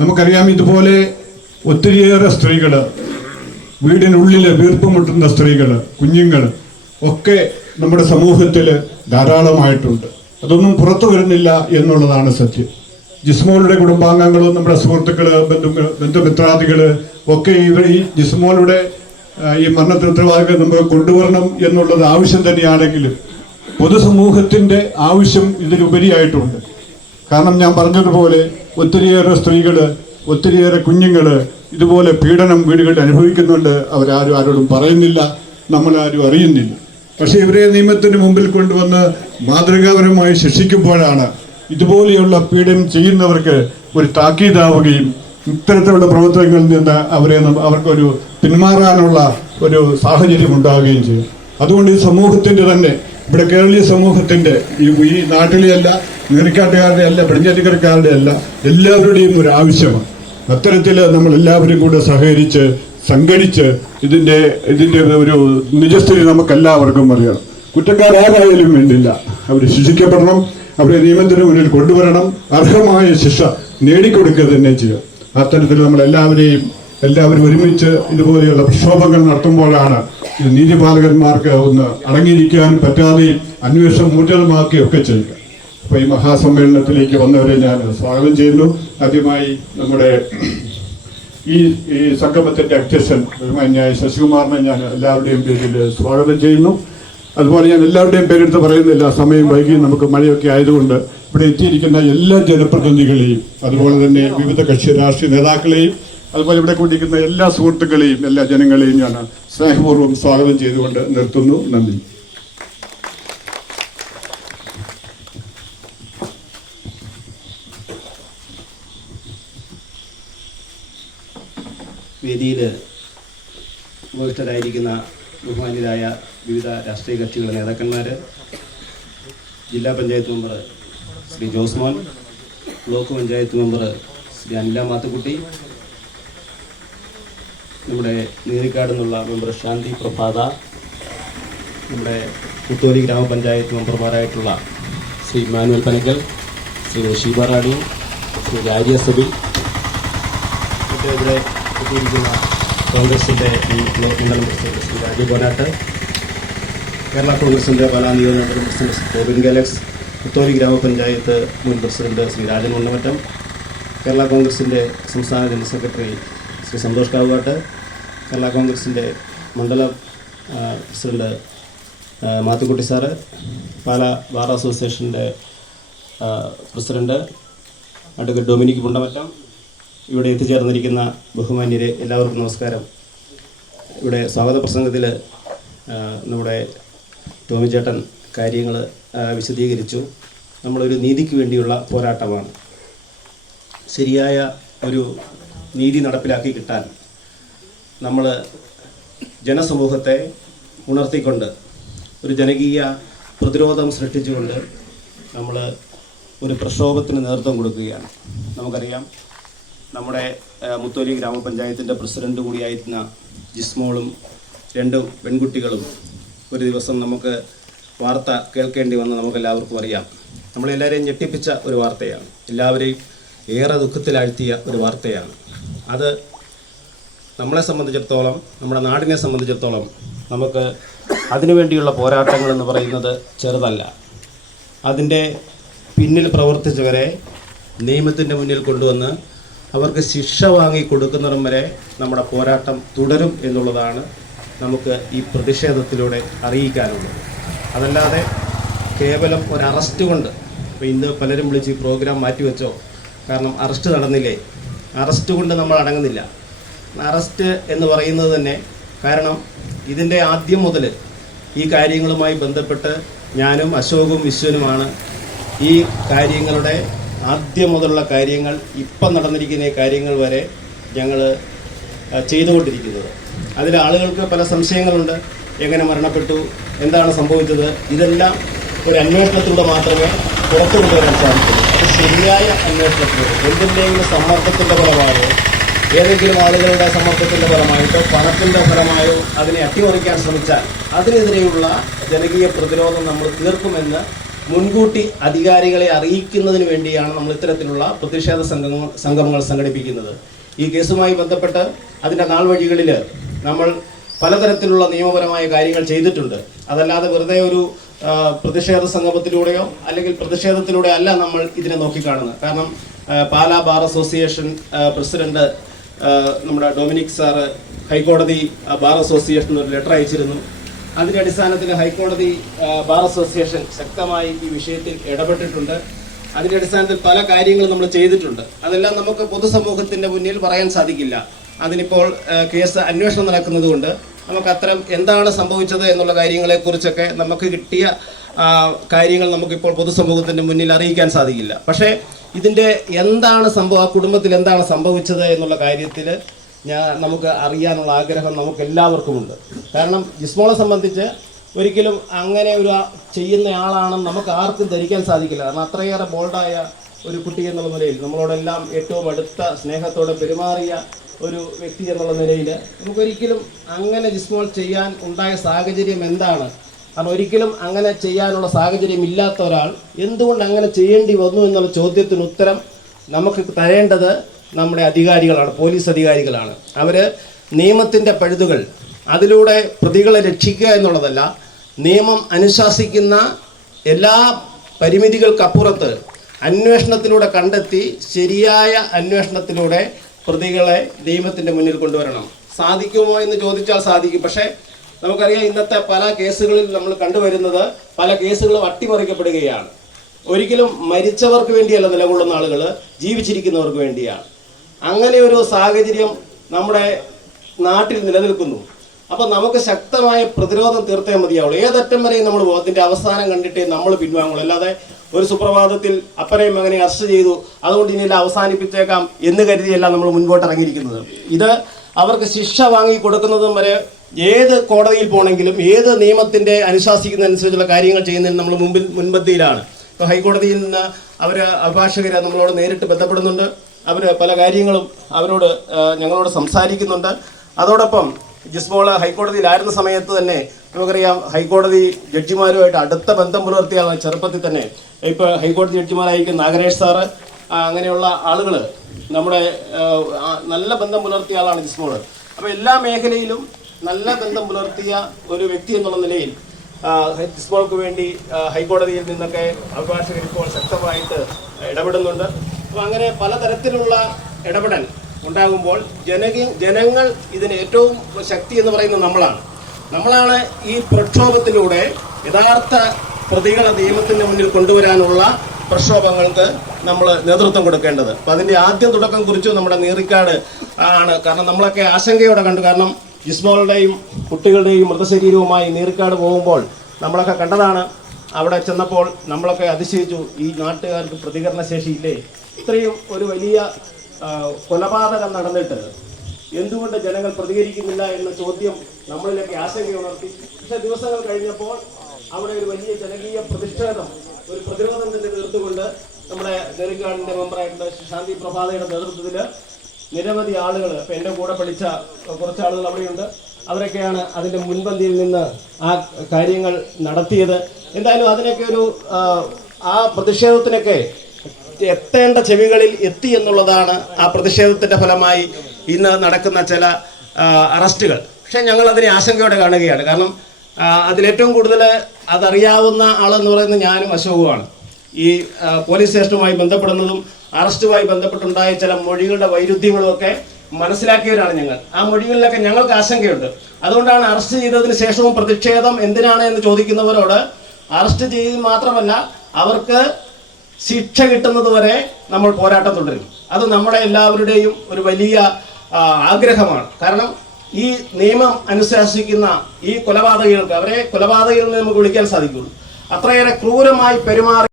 നമുക്കറിയാം, ഇതുപോലെ ഒത്തിരിയേറെ സ്ത്രീകൾ, വീടിനുള്ളിൽ വീർപ്പുമുട്ടുന്ന സ്ത്രീകൾ, കുഞ്ഞുങ്ങൾ ഒക്കെ നമ്മുടെ സമൂഹത്തിൽ ധാരാളമായിട്ടുണ്ട്. അതൊന്നും പുറത്തു വരുന്നില്ല എന്നുള്ളതാണ് സത്യം. ജിസ്മോളുടെ കുടുംബാംഗങ്ങളും നമ്മുടെ സുഹൃത്തുക്കൾ, ബന്ധുമിത്രാദികൾ ഒക്കെ ഈ ജിസ്മോളുടെ ഈ മരണത്തിന് ഉത്തരവാദികൾ നമുക്ക് കൊണ്ടുവരണം എന്നുള്ളത് ആവശ്യം തന്നെയാണെങ്കിലും പൊതുസമൂഹത്തിൻ്റെ ആവശ്യം ഇതിലുപരിയായിട്ടുണ്ട്. കാരണം ഞാൻ പറഞ്ഞതുപോലെ ഒത്തിരിയേറെ സ്ത്രീകൾ, ഒത്തിരിയേറെ കുഞ്ഞുങ്ങൾ ഇതുപോലെ പീഡനം വീടുകളിൽ അനുഭവിക്കുന്നുണ്ട്. ആരോടും പറയുന്നില്ല, നമ്മളാരും അറിയുന്നില്ല. പക്ഷേ ഇവരെ നിയമത്തിന് മുമ്പിൽ കൊണ്ടുവന്ന് മാതൃകാപരമായി ശിക്ഷിക്കുമ്പോഴാണ് ഇതുപോലെയുള്ള പീഡനം ചെയ്യുന്നവർക്ക് ഒരു താക്കീതാവുകയും ഇത്തരത്തിലുള്ള പ്രവർത്തനങ്ങളിൽ നിന്ന് അവർക്കൊരു പിന്മാറാനുള്ള ഒരു സാഹചര്യം ഉണ്ടാവുകയും ചെയ്യും. അതുകൊണ്ട് ഈ സമൂഹത്തിൻ്റെ തന്നെ, ഇവിടെ കേരളീയ സമൂഹത്തിൻ്റെ, ഈ നാട്ടിലെ അല്ല, നീറിക്കാട്ടുകാരുടെ അല്ല, പടിഞ്ഞാറ്റുകരക്കാരുടെ അല്ല, എല്ലാവരുടെയും ഒരു ആവശ്യമാണ്. അത്തരത്തിൽ നമ്മൾ എല്ലാവരും കൂടെ സഹകരിച്ച് സംഘടിച്ച് ഇതിൻ്റെ ഒരു നിജസ്ഥിതി നമുക്കെല്ലാവർക്കും അറിയണം. കുറ്റക്കാരാരായാലും വേണ്ടില്ല, അവർ ശിക്ഷിക്കപ്പെടണം, അവരെ നിയമത്തിന് മുന്നിൽ കൊണ്ടുവരണം, അർഹമായ ശിക്ഷ നേടിക്കൊടുക്കുക തന്നെ ചെയ്യുക. അത്തരത്തിൽ എല്ലാവരും ഒരുമിച്ച് ഇതുപോലെയുള്ള പ്രക്ഷോഭങ്ങൾ നടത്തുമ്പോഴാണ് ഇത് നീതിപാലകന്മാർക്ക് ഒന്ന് അടങ്ങിയിരിക്കാനും പറ്റാതെയും അന്വേഷണം ഊർജിതമാക്കുകയൊക്കെ ചെയ്യുക. അപ്പോൾ ഈ മഹാസമ്മേളനത്തിലേക്ക് വന്നവരെ ഞാൻ സ്വാഗതം ചെയ്യുന്നു. ആദ്യമായി നമ്മുടെ ഈ സംഗമത്തിന്റെ അധ്യക്ഷൻ ബഹുമാന്യായ ശശികുമാറിനെ ഞാൻ എല്ലാവരുടെയും പേരിൽ സ്വാഗതം ചെയ്യുന്നു. അതുപോലെ ഞാൻ എല്ലാവരുടെയും പേരെടുത്ത് പറയുന്നില്ല, സമയം വൈകി, നമുക്ക് മഴയൊക്കെ ആയതുകൊണ്ട് ഇവിടെ എത്തിയിരിക്കുന്ന എല്ലാ ജനപ്രതിനിധികളെയും, അതുപോലെ തന്നെ വിവിധ കക്ഷി രാഷ്ട്രീയ നേതാക്കളെയും, അതുപോലെ ഇവിടെ കൂടിയിരിക്കുന്ന എല്ലാ സുഹൃത്തുക്കളെയും, എല്ലാ ജനങ്ങളെയും ഞാൻ സ്നേഹപൂർവ്വം സ്വാഗതം ചെയ്തുകൊണ്ട് നിർത്തുന്നു. നന്ദി. വേദിയിൽ ഉപവിഷ്ടരായിരിക്കുന്ന ബഹുമാന്യരായ വിവിധ രാഷ്ട്രീയ കക്ഷികളുടെ നേതാക്കന്മാർ, ജില്ലാ panchayat member Shri Josmon, block panchayat member Shri Anila Mathukutty, നമ്മുടെ നീറിക്കാട് നിന്നുള്ള മെമ്പർ ശാന്തി പ്രഭാത, നമ്മുടെ പുത്തോലി ഗ്രാമപഞ്ചായത്ത് മെമ്പർമാരായിട്ടുള്ള ശ്രീ ഇമ്മാനുവൽ പനക്കൽ, ശ്രീ ഷീബ റാണി, ശ്രീ രാജിയ സബിൽ, മറ്റേ ഇവിടെ എത്തിയിരിക്കുന്ന കോൺഗ്രസിൻ്റെ മണ്ഡലം പ്രസിഡന്റ് ശ്രീ രാജീവ് ബോനാട്ട്, കേരള കോൺഗ്രസിൻ്റെ പാലാ നിയോജകമണ്ഡലം പ്രസിഡന്റ് റോബിൻ ഗാലക്സ്, പുത്തോലി ഗ്രാമപഞ്ചായത്ത് മുൻ പ്രസിഡന്റ് ശ്രീ രാജൻ ഉണ്ണമറ്റം, കേരള കോൺഗ്രസിൻ്റെ സംസ്ഥാന ജനറൽ സെക്രട്ടറി ശ്രീ സന്തോഷ് കാവുകാട്ട്, കേരള കോൺഗ്രസിൻ്റെ മണ്ഡലം president Mathukutty sir, Pala bar അസോസിയേഷൻ്റെ പ്രസിഡന്റ് അഡ്വക്കേറ്റ് ഡൊമിനിക് പുണ്ടമറ്റം, ഇവിടെ എത്തിച്ചേർന്നിരിക്കുന്ന ബഹുമാന്യരെ എല്ലാവർക്കും നമസ്കാരം. ഇവിടെ സ്വാഗത പ്രസംഗത്തിൽ നമ്മുടെ ടോമി ചേട്ടൻ കാര്യങ്ങൾ വിശദീകരിച്ചു. നമ്മളൊരു നീതിക്ക് വേണ്ടിയുള്ള പോരാട്ടമാണ്. ശരിയായ ഒരു നീതി നടപ്പിലാക്കി കിട്ടാൻ നമ്മൾ ജനസമൂഹത്തെ ഉണർത്തിക്കൊണ്ട് ഒരു ജനകീയ പ്രതിരോധം സൃഷ്ടിച്ചുകൊണ്ട് നമ്മൾ ഒരു പ്രക്ഷോഭത്തിന് നേതൃത്വം കൊടുക്കുകയാണ്. നമുക്കറിയാം, നമ്മുടെ മുത്തോലി ഗ്രാമപഞ്ചായത്തിൻ്റെ പ്രസിഡന്റ് കൂടിയായിരുന്ന ജിസ്മോളും 2 പെൺകുട്ടികളും ഒരു ദിവസം നമുക്ക് വാർത്ത കേൾക്കേണ്ടി വന്ന് നമുക്കെല്ലാവർക്കും അറിയാം. നമ്മളെല്ലാവരെയും ഞെട്ടിപ്പിച്ച ഒരു വാർത്തയാണ്, എല്ലാവരെയും ഏറെ ദുഃഖത്തിലാഴ്ത്തിയ ഒരു വാർത്തയാണ്. അത് നമ്മളെ സംബന്ധിച്ചിടത്തോളം, നമ്മുടെ നാടിനെ സംബന്ധിച്ചിടത്തോളം നമുക്ക് അതിനുവേണ്ടിയുള്ള പോരാട്ടങ്ങളെന്ന് പറയുന്നത് ചെറുതല്ല. അതിൻ്റെ പിന്നിൽ പ്രവർത്തിച്ചവരെ നിയമത്തിൻ്റെ മുന്നിൽ കൊണ്ടുവന്ന് അവർക്ക് ശിക്ഷ വാങ്ങി കൊടുക്കുന്നിടം വരെ നമ്മുടെ പോരാട്ടം തുടരും എന്നുള്ളതാണ് നമുക്ക് ഈ പ്രതിഷേധത്തിലൂടെ അറിയിക്കാനുള്ളത്. അതല്ലാതെ കേവലം ഒരു അറസ്റ്റ് കൊണ്ട്, ഇപ്പോൾ ഇന്ന് പലരും വിളിച്ച് ഈ പ്രോഗ്രാം മാറ്റിവെച്ചോ, കാരണം അറസ്റ്റ് നടന്നില്ലേ, അറസ്റ്റ് കൊണ്ട് നമ്മൾ അടങ്ങുന്നില്ല. അറസ്റ്റ് എന്ന് പറയുന്നത് തന്നെ, കാരണം ഇതിൻ്റെ ആദ്യം മുതൽ ഈ കാര്യങ്ങളുമായി ബന്ധപ്പെട്ട് ഞാനും അശോകും വിശ്വനുമാണ് ഈ കാര്യങ്ങളുടെ ആദ്യം മുതലുള്ള കാര്യങ്ങൾ, ഇപ്പം നടന്നിരിക്കുന്ന കാര്യങ്ങൾ വരെ ഞങ്ങൾ ചെയ്തുകൊണ്ടിരിക്കുന്നത്. അതിൽ ആളുകൾക്ക് പല സംശയങ്ങളുണ്ട്. എങ്ങനെ മരണപ്പെട്ടു, എന്താണ് സംഭവിച്ചത്, ഇതെല്ലാം ഒരു അന്വേഷണത്തിലൂടെ മാത്രമേ പുറത്തു കൊണ്ടുവരാൻ സാധിക്കുള്ളൂ. അത് ശരിയായ അന്വേഷണത്തിലൂടെ, എന്തിൻ്റെയും സമ്മർദ്ദത്തിൻ്റെ ഫലമായോ ഏതെങ്കിലും ആളുകളുടെ സമ്മർദ്ദത്തിൻ്റെ ഫലമായിട്ടോ പണത്തിൻ്റെ ഫലമായോ അതിനെ അട്ടിമറിക്കാൻ ശ്രമിച്ചാൽ അതിനെതിരെയുള്ള ജനകീയ പ്രതിരോധം നമ്മൾ തീർക്കുമെന്ന് മുൻകൂട്ടി അധികാരികളെ അറിയിക്കുന്നതിന് വേണ്ടിയാണ് നമ്മൾ ഇത്തരത്തിലുള്ള പ്രതിഷേധ സംഗമങ്ങൾ സംഘടിപ്പിക്കുന്നത്. ഈ കേസുമായി ബന്ധപ്പെട്ട് അതിൻ്റെ നാൾ വഴികളിൽ നമ്മൾ പലതരത്തിലുള്ള നിയമപരമായ കാര്യങ്ങൾ ചെയ്തിട്ടുണ്ട്. അതല്ലാതെ വെറുതെ ഒരു പ്രതിഷേധ സംഗമത്തിലൂടെയോ അല്ലെങ്കിൽ പ്രതിഷേധത്തിലൂടെ അല്ല നമ്മൾ ഇതിനെ നോക്കിക്കാണുന്നത്. കാരണം പാലാ ബാർ അസോസിയേഷൻ പ്രസിഡന്റ് നമ്മുടെ ഡൊമിനിക് സാറ് ഹൈക്കോടതി ബാർ അസോസിയേഷന് ഒരു ലെറ്റർ അയച്ചിരുന്നു. അതിന്റെ അടിസ്ഥാനത്തിൽ ഹൈക്കോടതി ബാർ അസോസിയേഷൻ ശക്തമായി ഈ വിഷയത്തിൽ ഇടപെട്ടിട്ടുണ്ട്. അതിന്റെ അടിസ്ഥാനത്തിൽ പല കാര്യങ്ങളും നമ്മൾ ചെയ്തിട്ടുണ്ട്. അതെല്ലാം നമുക്ക് പൊതുസമൂഹത്തിന്റെ മുന്നിൽ പറയാൻ സാധിക്കില്ല. അതിനിപ്പോൾ കേസ് അന്വേഷണം നടക്കുന്നതുകൊണ്ട് നമുക്ക് അത്തരം എന്താണ് സംഭവിച്ചത് എന്നുള്ള കാര്യങ്ങളെക്കുറിച്ചൊക്കെ നമുക്ക് കിട്ടിയ കാര്യങ്ങൾ നമുക്കിപ്പോൾ പൊതുസമൂഹത്തിന്റെ മുന്നിൽ അറിയിക്കാൻ സാധിക്കില്ല. പക്ഷേ ഇതിൻ്റെ എന്താണ് സംഭവം, ആ കുടുംബത്തിൽ എന്താണ് സംഭവിച്ചത് എന്നുള്ള കാര്യത്തിൽ നമുക്ക് അറിയാനുള്ള ആഗ്രഹം നമുക്ക് എല്ലാവർക്കുമുണ്ട്. കാരണം ജിസ്മോളെ സംബന്ധിച്ച് ഒരിക്കലും അങ്ങനെ ഒരു ചെയ്യുന്നയാളാണെന്ന് നമുക്ക് ആർക്കും ധരിക്കാൻ സാധിക്കില്ല. കാരണം അത്രയേറെ ബോൾഡായ ഒരു കുട്ടി എന്നുള്ള നിലയിൽ നമ്മളോടെല്ലാം ഏറ്റവും അടുത്ത സ്നേഹത്തോടെ പെരുമാറിയ ഒരു വ്യക്തി എന്നുള്ള നിലയിൽ നമുക്കൊരിക്കലും അങ്ങനെ ജിസ്മോൾ ചെയ്യാൻ ഉണ്ടായ സാഹചര്യം എന്താണ്, കാരണം ഒരിക്കലും അങ്ങനെ ചെയ്യാനുള്ള സാഹചര്യം ഇല്ലാത്ത ഒരാൾ എന്തുകൊണ്ട് അങ്ങനെ ചെയ്യേണ്ടി വന്നു എന്നുള്ള ചോദ്യത്തിന് ഉത്തരം നമുക്ക് തരേണ്ടത് നമ്മുടെ അധികാരികളാണ്, പോലീസ് അധികാരികളാണ്. അവർ നിയമത്തിൻ്റെ പഴുതുകൾ അതിലൂടെ പ്രതികളെ രക്ഷിക്കുക എന്നുള്ളതല്ല, നിയമം അനുശാസിക്കുന്ന എല്ലാ പരിമിതികൾക്കപ്പുറത്ത് അന്വേഷണത്തിലൂടെ കണ്ടെത്തി ശരിയായ അന്വേഷണത്തിലൂടെ പ്രതികളെ നിയമത്തിൻ്റെ മുന്നിൽ കൊണ്ടുവരണം. സാധിക്കുമോ എന്ന് ചോദിച്ചാൽ സാധിക്കും. പക്ഷേ നമുക്കറിയാം ഇന്നത്തെ പല കേസുകളിൽ നമ്മൾ കണ്ടുവരുന്നത് പല കേസുകളും അട്ടിമറിക്കപ്പെടുകയാണ്. ഒരിക്കലും മരിച്ചവർക്ക് വേണ്ടിയല്ല നിലകൊള്ളുന്ന ആളുകൾ, ജീവിച്ചിരിക്കുന്നവർക്ക് വേണ്ടിയാണ്. അങ്ങനെ ഒരു സാഹചര്യം നമ്മുടെ നാട്ടിൽ നിലനിൽക്കുന്നു. അപ്പം നമുക്ക് ശക്തമായ പ്രതിരോധം തീർത്തേ മതിയാവുള്ളൂ. ഏതറ്റം വരെയും നമ്മൾ പോകും. അതിൻ്റെ അവസാനം കണ്ടിട്ടേ നമ്മൾ പിൻവാങ്ങുള്ളൂ. അല്ലാതെ ഒരു സുപ്രഭാതത്തിൽ അപ്പനെയും മകനെ അറസ്റ്റ് ചെയ്തു അതുകൊണ്ട് ഇനിയെല്ലാം അവസാനിപ്പിച്ചേക്കാം എന്ന് കരുതിയല്ല നമ്മൾ മുൻപോട്ട് ഇറങ്ങിയിരിക്കുന്നത്. ഇത് അവർക്ക് ശിക്ഷ വാങ്ങി കൊടുക്കുന്നതും വരെ ഏത് കോടതിയിൽ പോകണമെങ്കിലും ഏത് നിയമത്തിൻ്റെ അനുശാസിക്കുന്നതനുസരിച്ചുള്ള കാര്യങ്ങൾ ചെയ്യുന്നതിന് നമ്മൾ മുൻപന്തിയിലാണ്. ഇപ്പോൾ ഹൈക്കോടതിയിൽ നിന്ന് അഭിഭാഷകരെ നമ്മളോട് നേരിട്ട് ബന്ധപ്പെടുന്നുണ്ട്. അവർ പല കാര്യങ്ങളും ഞങ്ങളോട് സംസാരിക്കുന്നുണ്ട്. അതോടൊപ്പം ജിസ്മോൾ ഹൈക്കോടതിയിലായിരുന്ന സമയത്ത് തന്നെ നമുക്കറിയാം ഹൈക്കോടതി ജഡ്ജിമാരുമായിട്ട് അടുത്ത ബന്ധം പുലർത്തിയാണ്. ചെറുപ്പത്തിൽ തന്നെ ഇപ്പോൾ ഹൈക്കോടതി ജഡ്ജിമാരായിരിക്കും നാഗരേഷ് സാറ്, അങ്ങനെയുള്ള ആളുകൾ നമ്മുടെ നല്ല ബന്ധം പുലർത്തിയ ആളാണ് ജിസ്മോൾ. അപ്പോൾ എല്ലാ മേഖലയിലും നല്ല ബന്ധം പുലർത്തിയ ഒരു വ്യക്തി എന്നുള്ള നിലയിൽ ജിസ്മോൾക്ക് വേണ്ടി ഹൈക്കോടതിയിൽ നിന്നൊക്കെ അഭിഭാഷകർ ഇപ്പോൾ ശക്തമായിട്ട് ഇടപെടുന്നുണ്ട്. അപ്പോൾ അങ്ങനെ പലതരത്തിലുള്ള ഇടപെടൽ ഉണ്ടാകുമ്പോൾ ജനങ്ങൾ ഇതിന് ഏറ്റവും ശക്തി എന്ന് പറയുന്നത് നമ്മളാണ് ഈ പ്രക്ഷോഭത്തിലൂടെ യഥാർത്ഥ പ്രതികളെ നിയമത്തിൻ്റെ മുന്നിൽ കൊണ്ടുവരാനുള്ള പ്രക്ഷോഭങ്ങൾക്ക് നമ്മൾ നേതൃത്വം കൊടുക്കേണ്ടത്. അപ്പം അതിൻ്റെ ആദ്യം തുടക്കം കുറിച്ചു നമ്മുടെ നീറിക്കാട് ആണ്. കാരണം നമ്മളൊക്കെ ആശങ്കയോടെ കണ്ടു. കാരണം ജിസ്മോളുടെയും കുട്ടികളുടെയും മൃതശരീരവുമായി നീറിക്കാട് പോകുമ്പോൾ നമ്മളൊക്കെ കണ്ടതാണ്. അവിടെ ചെന്നപ്പോൾ നമ്മളൊക്കെ അതിശയിച്ചു, ഈ നാട്ടുകാർക്ക് പ്രതികരണ ശേഷിയില്ലേ? ഇത്രയും ഒരു വലിയ കൊലപാതകം നടന്നിട്ട് എന്തുകൊണ്ട് ജനങ്ങൾ പ്രതികരിക്കുന്നില്ല എന്ന ചോദ്യം നമ്മളിലേക്ക് ആശങ്കയുണർത്തി. പക്ഷേ ദിവസങ്ങൾ കഴിഞ്ഞപ്പോൾ അവിടെ ഒരു വലിയ ജനകീയ പ്രതിഷേധം, ഒരു പ്രതിരോധം തന്നെ തീർത്തുകൊണ്ട് നമ്മുടെ നെറിക്കാടിൻ്റെ മെമ്പറായിട്ടുള്ള ശാന്തി പ്രഭാതയുടെ നേതൃത്വത്തിൽ നിരവധി ആളുകൾ, ഇപ്പം എൻ്റെ കൂടെ പഠിച്ച കുറച്ച് ആളുകൾ അവിടെയുണ്ട്, അവരൊക്കെയാണ് അതിൻ്റെ മുൻപന്തിയിൽ നിന്ന് ആ കാര്യങ്ങൾ നടത്തിയത്. എന്തായാലും അതിനൊക്കെ ആ പ്രതിഷേധത്തിനൊക്കെ എത്തേണ്ട ചെവികളിൽ എത്തി എന്നുള്ളതാണ് ആ പ്രതിഷേധത്തിൻ്റെ ഫലമായി ഇന്ന് നടക്കുന്ന ചില അറസ്റ്റുകൾ. പക്ഷേ ഞങ്ങൾ അതിനെ ആശങ്കയോടെ കാണുകയാണ്. കാരണം അതിലേറ്റവും കൂടുതൽ അതറിയാവുന്ന ആളെന്ന് പറയുന്നത് ഞാനും അശോകുമാണ്. ഈ പോലീസ് സ്റ്റേഷനുമായി ബന്ധപ്പെടുന്നതും അറസ്റ്റുമായി ബന്ധപ്പെട്ടുണ്ടായ ചില മൊഴികളുടെ വൈരുദ്ധ്യങ്ങളും ഒക്കെ മനസ്സിലാക്കിയവരാണ് ഞങ്ങൾ. ആ മൊഴികളിലൊക്കെ ഞങ്ങൾക്ക് ആശങ്കയുണ്ട്. അതുകൊണ്ടാണ് അറസ്റ്റ് ചെയ്തതിന് ശേഷവും പ്രതിഷേധം എന്തിനാണ് എന്ന് ചോദിക്കുന്നവരോട് അറസ്റ്റ് ചെയ്ത് മാത്രമല്ല അവർക്ക് ശിക്ഷ കിട്ടുന്നത് വരെ നമ്മൾ പോരാട്ടം തുടരും. അത് നമ്മുടെ എല്ലാവരുടെയും ഒരു വലിയ ആഗ്രഹമാണ്. കാരണം ഈ നിയമം അനുശാസിക്കുന്ന ഈ കൊലപാതകികൾക്ക് അവരെ കൊലപാതകികൾ നമുക്ക് വിളിക്കാൻ സാധിക്കുള്ളൂ. അത്രയേറെ ക്രൂരമായി പെരുമാറി